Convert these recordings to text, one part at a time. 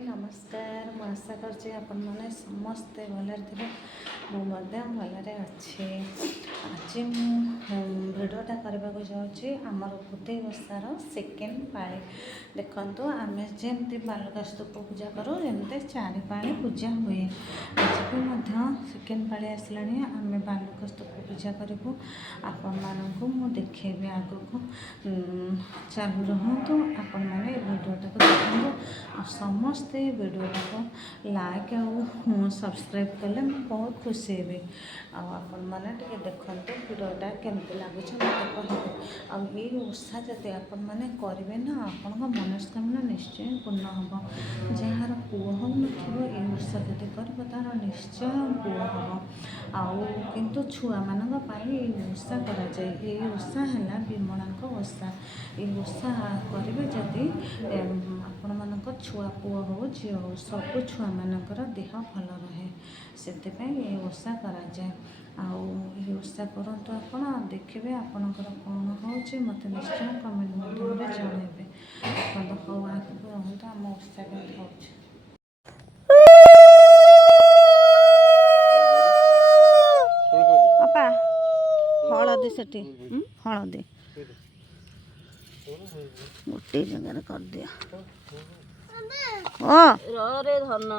नमस्कार मु आशा करछि आपण माने समस्ते भलरे थिबे मु मध्य भलरे अछि। आज मु भिडियोटा करबा को जाउछि हमर बुद्धि ओसार सेकेंड पाळी। देखंतु आमे जेमति बालुका स्तूप पूजा करू एमते चारि पाळी पूजा हुए। आज भी मध्य सेकेंड पाळी आसलानी आमे बालुका स्तूप पूजा करिबु। आपण मानकु मु देखेबे आगु चालू रहंतु आपण माने भिडियोटा को देखंतु समस्ते वीडियोटा को लाइक और सब्सक्राइब कले मैं बहुत खुशी हेबी। आपण मैंने देखते वीडियोटा केमती लगुच मत कहे। आई ओषा जब आपण मैंने करेंगे ना आपण मनस्कामना निश्चय पूर्ण हम। जार पुओ हो ये ओषा जब कर तार निश्चय पुओ हम। आंतु छुआ मान ओषा कराए ये ओषा है विमला ओषा। ये ओषा करेंगे जदि आपण मान छुआ पुओ हो झी हो सब छुआ मानकर देह भल रहे से ओषा कराए। ये ओषा करंतु आपण देखिए आपणकर कौन हो मत निश्चय कमेंट माध्यम जनइबे। हौ आगे रहतु आम ओषा केमती हो। हलदी से हलदी गोटे जगह कर दिया रे धन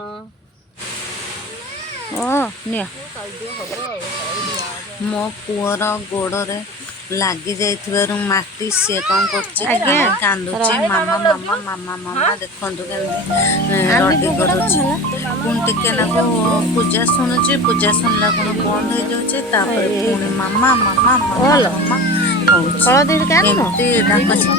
मो पुअर गोड़े लगी जाइथिबारु माटी से कौन करछि कांदुछि मामा मामा मामा मामा देखंतु केमती रडी करूछि। पुणी टिके नाको पूजा शुणुछि पूजा शुणला कोन बंद हो जाउछि तापर पुणी मामा मामा मामा मामा होउछि एमती डाकछि।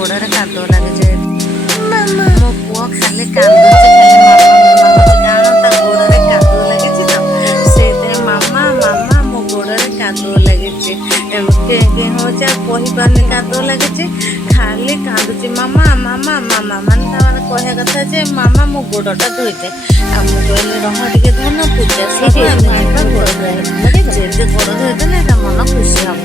गोड़े कादुआ लगे जाए मो पुओ खाली कांदुचे खाली गोड़े कादुआ लगे तो से मामा मामा मो गोड़े कादुआ लगे हो कही पारे कादुआ लगे खाली कांदुचे मामा मामा मामा माने कह कथा जे मामा मो गोड़टा धोईदे आ कहली रह टे धन पूजा गोड़ धोई गोड़ धोईदेले मन खुशी हम।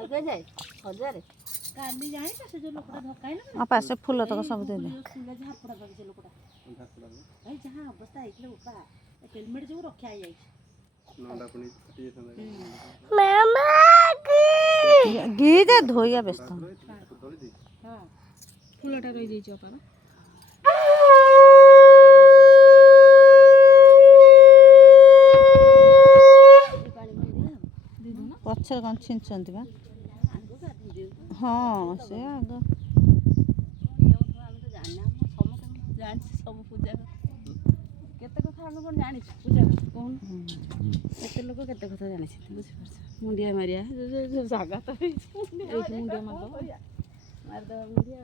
ଆଗେ ଯାଏ ହଜାରେ କାଲି ଜାଣିଛ ସେ ଯୋଉ ଲୋକଟା ଧକ୍କା ହେଇନଥିଲା ଆଉ ପାଶେ ଫୁଲ ତକ ସବୁ ଦେଇଦେ। ଝାପଡ଼ା ପାଖେ ସେ ଲୋକଟା ଭାଇ ଯାହା ଅବସ୍ଥା ହେଇଥିଲା ବାପା ହେଲମେଟ୍ ଯୋଉ ରକ୍ଷା ହେଇଯାଇଛି ଗିଜା ଧୋଇବା ବ୍ୟସ୍ତ। ହଁ ଫୁଲଟା ରହିଯାଇଛି ଅପାର ପଛରେ କ'ଣ ଛିଞ୍ଚନ୍ତି ବା? ହଁ ସେ ଆଗ ଜାଣିଛି ସବୁ ପୂଜା କେତେ କଥା ଆମେ କ'ଣ ଜାଣିଛୁ ପୂଜା କଥା କହୁନୁ କେତେ ଲୋକ କେତେ କଥା ଜାଣିଛି ବୁଝିପାରୁଛ ମୁଣ୍ଡିଆ ମାରିଆ ଜାଗା ତ ହେଇଛି ମୁଣ୍ଡିଆ ମାରିଦବ ମାରିଦବା ମୁଣ୍ଡିଆ